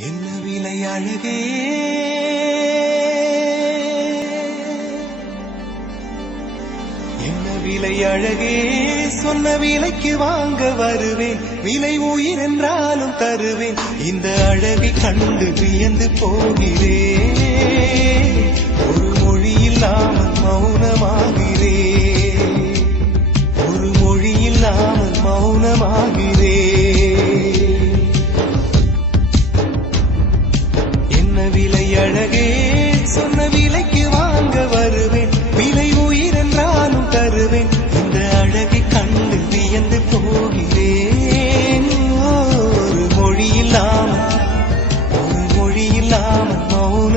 என்ன விலை அழகே என்ன விலை அழகே சொன்ன விலைக்கு வாங்க வருவேன் விலை உயிர் என்றாலும் தருவேன் இந்த அழகை கண்டு வியந்து போகிறேன் ஒரு மொழி இல்லாமல் மௌனமாகிறேன் ஒரு மொழி இல்லாமல் மௌனமாகிறேன் விலை அழகே சொன்ன விலைக்கு வாங்க வருவேன் விலை உயிர் என்றாலும் தருவேன் இந்த அழகை கண்டு வியந்து போகிறேன் ஒரு மொழி இல்லாமல் மௌன